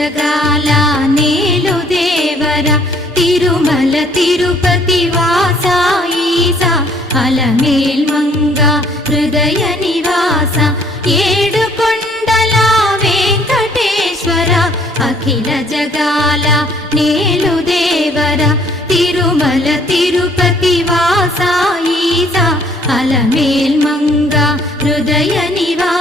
జగాల నేలు దేవర తిరుమల తిరుపతి వాస ఈసా అలమేల్ మంగ హృదయ నివాస ఏడు కొండల వెంకటేశ్వర అఖిల జగాల నేలు దేవర తిరుమల తిరుపతి వాస ఈసా అలమేల్ మంగ హృదయ నివాస